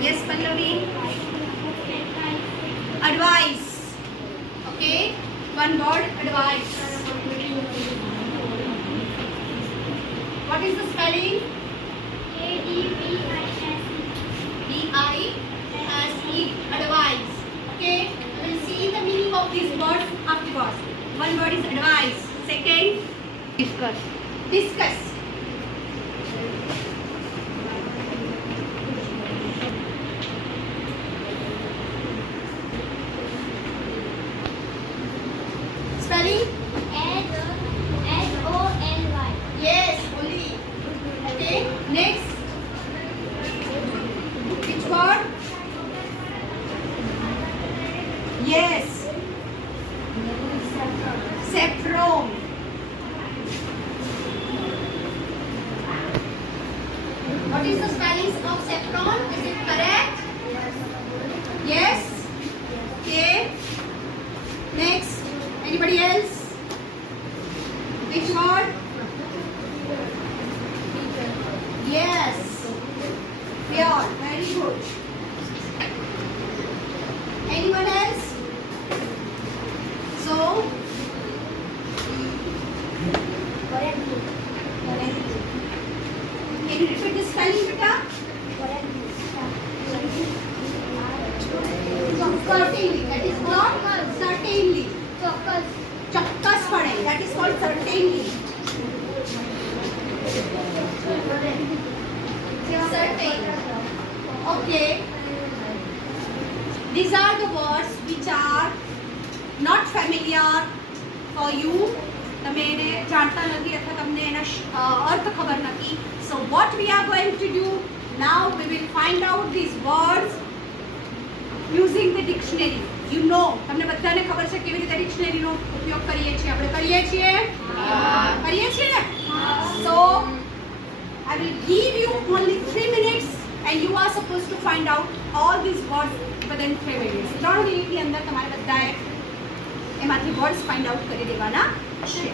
Yes, Pallavi. Advice. Okay. One word, advice. What is the spelling? D-I-S-E. Advice. Okay. We will see the meaning of these words afterwards. One word is advice. Second, Discuss. discuss. Spelling? S-O-L-Y. Yes, only. Okay. Next. Which word? Yes. Saffron. What is the spelling of saffron? Is it correct? Yes. Okay. Next. Anybody else? Which word? Yes. Pure. Very good. Anyone else? So, can you repeat the spelling, beta? Certainly. That is called certainly. Chakkas pade. That is called certainly. Certain. Okay. These are the words which are not familiar for you. તમે એને જાણતા નથી અથવા તમને એના અર્થ ખબર નથી. So what we are going to do now, we will find out these words using the dictionary. You know, તમને બધાને ખબર છે કેવી રીતે ડિક્શનરીનો ઉપયોગ કરીએ છીએ. આપણે કરીએ છીએ? કરીએ છીએ ને? So I will give you only 3 minutes and you are supposed to find out all these words within 3 minutes. 3 મિનિટની અંદર તમારે બધાએ એમાંથી વર્ડ્સ ફાઇન્ડ આઉટ કરી દેવાના છે.